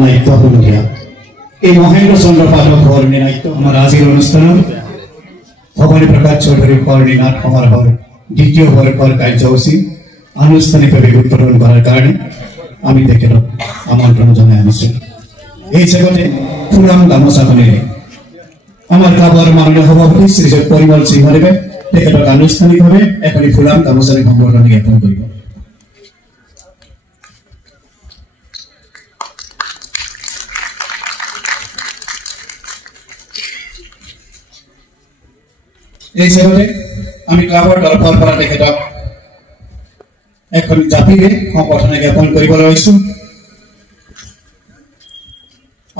নাট্য সন্ধিয়া এই মহেন্দ্ৰ চন্দ্ৰ পাঠক বৰণী নাট্য আমাৰ আজিৰ অনুষ্ঠানত ভবানী প্ৰকাশ চৌধুৰী বৰণী নাট সমাৰোহৰ দ্বিতীয় বৰ্ষৰ কাৰ্যসূচী আনুষ্ঠানিকভাৱে উদ্বোধন কৰাৰ কাৰণে আমি তেখেতক আমন্ত্ৰণ জনাই আনিছোঁ। এই জেগতে ফুলাম গামোচাখনেৰে আমাৰ ক্লাবৰ মাননীয় সভাপতি শ্ৰীযুত পৰিমল সিংহদেৱে তেখেতক আনুষ্ঠানিকভাৱে এখনি ফুলাম গামোচাৰে সম্বৰ্ধনা জ্ঞাপন কৰিব। এই জেগতে আমি ক্লাবৰ তৰফৰ পৰা তেখেতক এখন জাতিৰে সম্বৰ্ধনা জ্ঞাপন কৰিবলৈ লৈছোঁ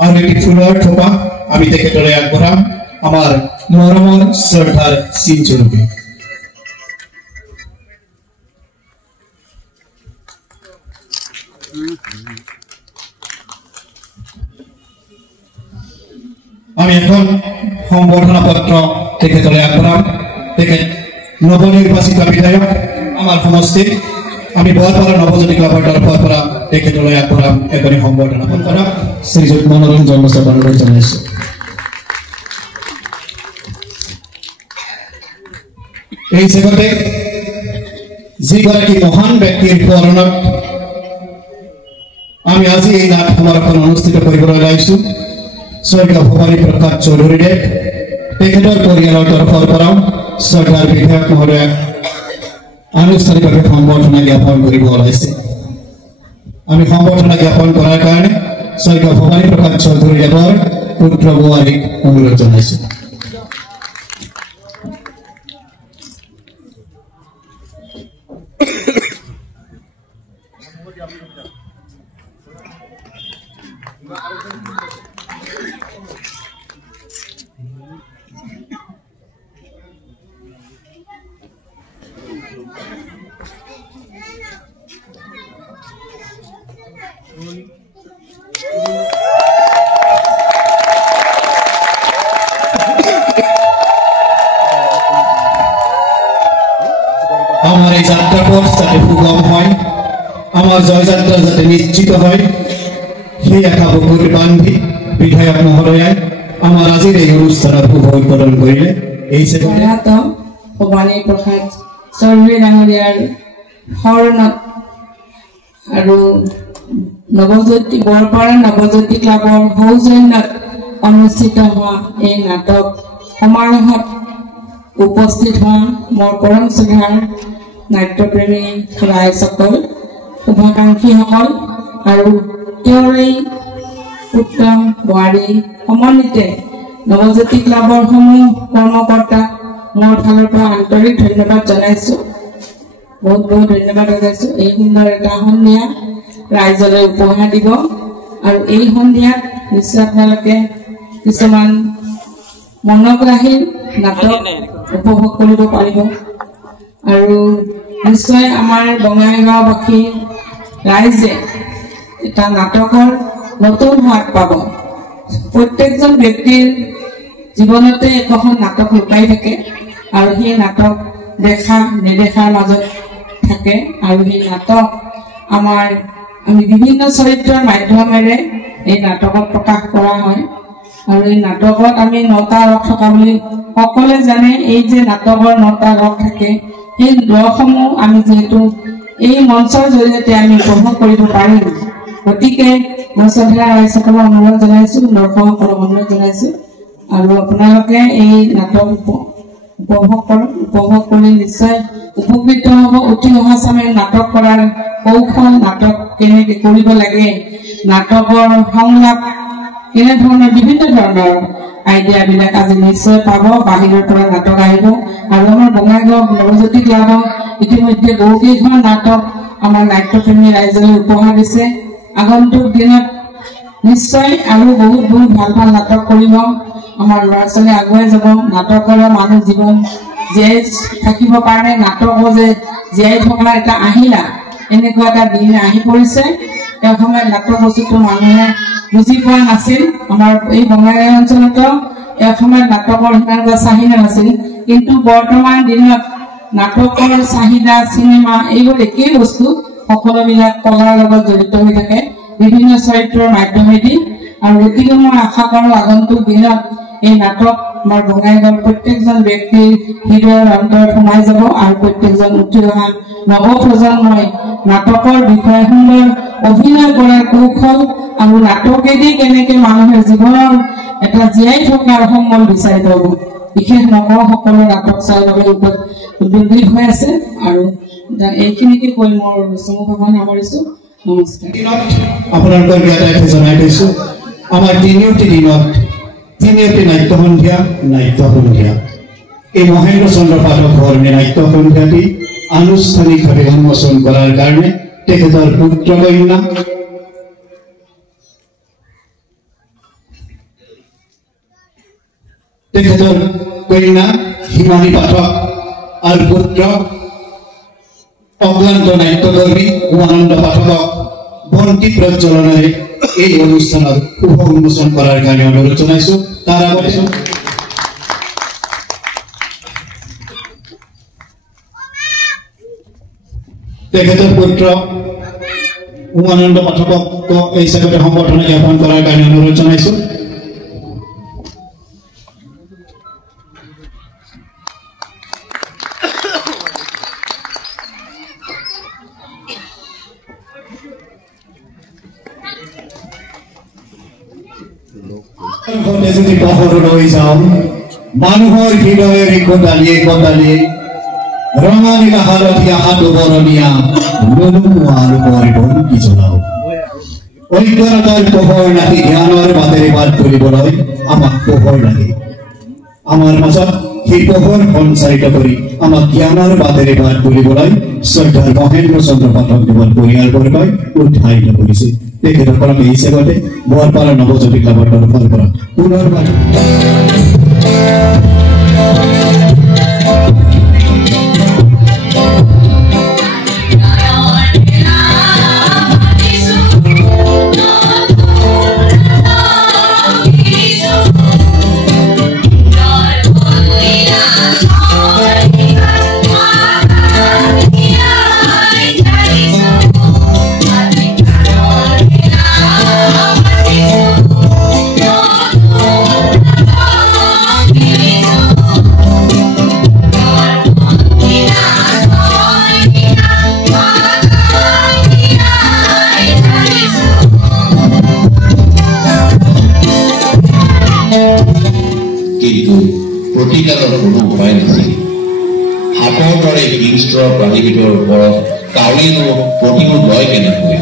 আৰু এটি ফুলৰ থোপা আমি তেখেতলৈ আগবঢ়াম আমাৰ মৰমৰ শ্ৰদ্ধাৰ চিনস্বৰূপে। আমি এখন সম্বৰ্ধনা পত্ৰ তেখেতলৈ আগবঢ়াম। তেখেত নৱনিৰ্বাচিত বিধায়ক আমাৰ সমষ্টি আমি বৰপাৰা নৱজ্যোতি ক্লাবৰ তৰফৰ পৰা তেখেতলৈ আগবঢ়াম এখনি সম্বৰ্ধনা পত্ৰ। শ্ৰীযুত মনোৰঞ্জন বসুক অনুৰোধ জনাইছোঁ। এই জেগতে যিগৰাকী মহান ব্যক্তিৰ স্মৰণত আমি আজি এই নাট সমাৰোহখন অনুষ্ঠিত কৰিবলৈ ওলাইছোঁ স্বৰ্গীয় ভবানী প্ৰকাশ চৌধুৰীদেৱ তেখেতৰ পৰিয়ালৰ তৰফৰ পৰাও শ্ৰদ্ধাৰ বিধায়ক মহোদয়াক আনুষ্ঠানিকভাৱে সম্বৰ্ধনা জ্ঞাপন কৰিব ওলাইছে। আমি সম্বৰ্ধনা জ্ঞাপন কৰাৰ কাৰণে স্বৰ্গীয় ভবানী প্ৰকাশ চৌধুৰীদেৱৰ পুত্ৰ বোৱাৰীক অনুৰোধ জনাইছোঁ। আমার এই যাত্রাপথ যাতে সুগম হয়, আমার জয়যাত্রা যাতে নিশ্চিত হয়, সেই আশা বুকুত বান্ধি বিধায়ক মহোদয়াই আমার আজির এই অনুষ্ঠানত শুভ উদ্বোধন কৰিলে। এই ভবানী প্ৰসাদ চৌধুৰী ডাঙৰীয়াৰ শৰণত আৰু নৱজ্যোতি বৰপাৰা নৱজ্যোতি ক্লাবৰ সৌজন্যত অনুষ্ঠিত হোৱা এই নাটক সমাৰোহত উপস্থিত হোৱা মোৰ পৰম শ্ৰদ্ধাৰ নাট্যপ্ৰেমী ৰাইজসকল, শুভাকাংক্ষীসকল আৰু তেওঁৰ এই পুত্ৰ বোৱাৰী সমন্বিতে নৱজ্যোতি ক্লাবৰ সমূহ কৰ্মকৰ্তা মোৰ ফালৰ পৰা আন্তৰিক ধন্যবাদ জনাইছোঁ। বহুত বহুত ধন্যবাদ জনাইছোঁ। এই সুন্দৰ এটা সন্ধিয়া ৰাইজলৈ উপহাৰ দিব আৰু এই সন্ধিয়াত নিশ্চয় আপোনালোকে কিছুমান মনোগ্ৰাহী নাটক উপভোগ কৰিব পাৰিব আৰু নিশ্চয় আমাৰ বঙাইগাঁওবাসী ৰাইজে এটা নাটকৰ নতুন সোৱাদ পাব। প্ৰত্যেকজন ব্যক্তিৰ জীৱনতে একোখন নাটক লুকাই থাকে আৰু সেই নাটক দেখা নেদেখাৰ মাজত থাকে আৰু সেই নাটক আমি বিভিন্ন চৰিত্ৰৰ মাধ্যমেৰে এই নাটকত প্ৰকাশ কৰা হয় আৰু এই নাটকত আমি 9টা ৰস থকা বুলি সকলোৱে জানে। এই যে নাটকৰ 9টা ৰস থাকে, সেই ৰসসমূহ আমি যিহেতু এই মঞ্চৰ জৰিয়তে আমি উপভোগ কৰিব পাৰিম, গতিকে মই শ্ৰদ্ধা ৰাইজসকলক অনুৰোধ জনাইছোঁ, দৰ্শকসকলক অনুৰোধ জনাইছোঁ আৰু আপোনালোকে এই নাটক উপভোগ কৰি নিশ্চয় উপকৃত হ'ব। উঠি অহা চামে নাটক কৰাৰ কৌশল, নাটক কেনেকৈ কৰিব লাগে, নাটকৰ সংলাপ কেনেধৰণৰ বিভিন্ন ধৰণৰ আইডিয়াবিলাক আজি নিশ্চয় পাব। বাহিৰৰ পৰা নাটক আহিব আৰু আমাৰ বঙাইগাঁও নৱজ্যোতি ক্লাবক ইতিমধ্যে বহুকেইখন নাটক আমাৰ নাট্যপ্ৰেমী ৰাইজলৈ উপহাৰ দিছে। আগন্তুক দিনত নিশ্চয় আৰু বহুত বহুত ভাল ভাল নাটক কৰিব। আমাৰ ল'ৰা ছোৱালী আগুৱাই যাব। নাটকৰ মানুহ জীৱন জীয়াই থাকিবৰ কাৰণে নাটকো যে জীয়াই থকাৰ এটা আহিলা, এনেকুৱা এটা দিন আহি পৰিছে। এই সময়ত নাটক বস্তুটো মানুহে বুজি পোৱা নাছিল। আমাৰ এই বঙাইগাঁও অঞ্চলতো এই সময়ত নাটকৰ সিমান এটা চাহিদা নাছিল, কিন্তু বৰ্তমান দিনত নাটকৰ চাহিদা, চিনেমা এইবোৰ একেই বস্তু, সকলোবিলাক কলাৰ লগত জড়িত হৈ থাকে বিভিন্ন চৰিত্ৰৰ মাধ্যমেদি আৰু গতিকে মই আশা কৰোঁ আগন্তুক দিনত এই নাটক আমাৰ বঙাইগাঁৱৰ প্ৰত্যেকজন ব্যক্তিৰ হৃদয়ৰ অন্তৰত সোমাই যাব আৰু প্ৰত্যেকজন উঠি অহা নৱপ্ৰজন্মই নাটকৰ বিষয়ে সুন্দৰ অভিনয় কৰাৰ কৌশল আৰু নাটকেদি কেনেকে মানুহে জীৱনৰ এটা জীয়াই থকাৰ সমল বিচাৰি পাব বিশেষ নকওঁ সকলো নাটক চাই বাবে উদ্যোগী হৈ আছে আৰু এইখিনিকে কৈ মোৰ চমুভাৱে সামৰিছোঁ নমস্কাৰ আপোনালোকৰ ইয়াতে জনাই দিছো আমাৰ তিনিওটি দিনত তিনিওটি নাট্য সন্ধিয়া এই মহেন্দ্ৰ চন্দ্ৰ পাঠক বৰমী নাট্য সন্ধিয়াটি আনুষ্ঠানিকভাৱে উন্মোচন কৰাৰ কাৰণে তেখেতৰ পুত্ৰ কন্যা তেখেতৰ কন্যা হিমানী পাঠক আৰু পুত্ৰ অক্লান্ত নাট্যকৰ্মী উমানন্দ পাঠকক বন্তি প্ৰজ্বলনেৰে এই অনুষ্ঠানৰ শুভ উন্মোচন কৰাৰ কাৰণে অনুৰোধ জনাইছো তাৰ আগতে তেখেতৰ পুত্ৰ উমানন্দ পাঠকক এই হিচাপে সম্বৰ্ধনা জ্ঞাপন কৰাৰ কাৰণে অনুৰোধ জনাইছো যদি পহৰলৈ যাওঁ মানুহৰ হৃদয়েৰে কটালিয়ে ৰঙা নীলা হালধীয়া হাত বৰণীয়া ললুমুৱাৰ বন্তি জ্বলাও অজ্ঞানতাৰ পোহৰ নাকি জ্ঞানৰ বাটেৰে বাট তুলিবলৈ আমাক পোহৰ লাগে আমাৰ মাজত সেই পোহৰ সঞ্চাৰিত কৰি আমাক জ্ঞানৰ বাটেৰে বাট তুলিবলৈ শ্ৰদ্ধাৰ মহেন্দ্ৰ চন্দ্ৰ পাঠক দেৱৰ পৰিয়ালবৰ্গই উৎসাহিত কৰিছে তেখেতসকলক এই হিচাপতে বৰপাৰা নৱজ্যোতি ক্লাবৰ তৰফৰ পৰা পুনৰবাৰ প্ৰতিকাৰৰ কোনো উপায় নাছিল হাতৰ দৰে হিংস্ৰ প্ৰাণীবিধৰ ওপৰত কাউৰীনো প্ৰতিশোধ লয় কেনেকৈ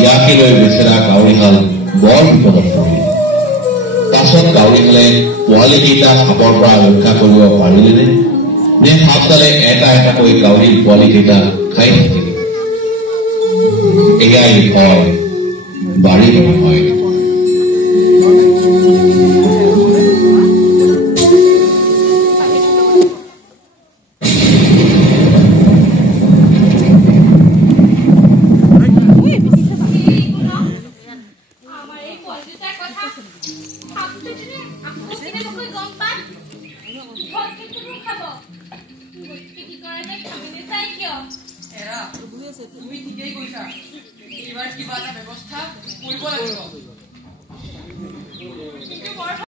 ইয়াকে লৈ বেচেৰা কাউৰীহাল বৰ বিপদত পৰিল পাছত কাউৰীহালে পোৱালীকেইটা সাপৰ পৰা ৰক্ষা কৰিব পাৰিলেনে নে সাপডালে এটা এটাকৈ কাউৰীৰ পোৱালীকেইটা খাই থাকিল এয়াই হয় বাৰী হয় তুমি ঠিকেই কৈছা এইবাৰ কিবা এটা ব্যৱস্থা কৰিব লাগিব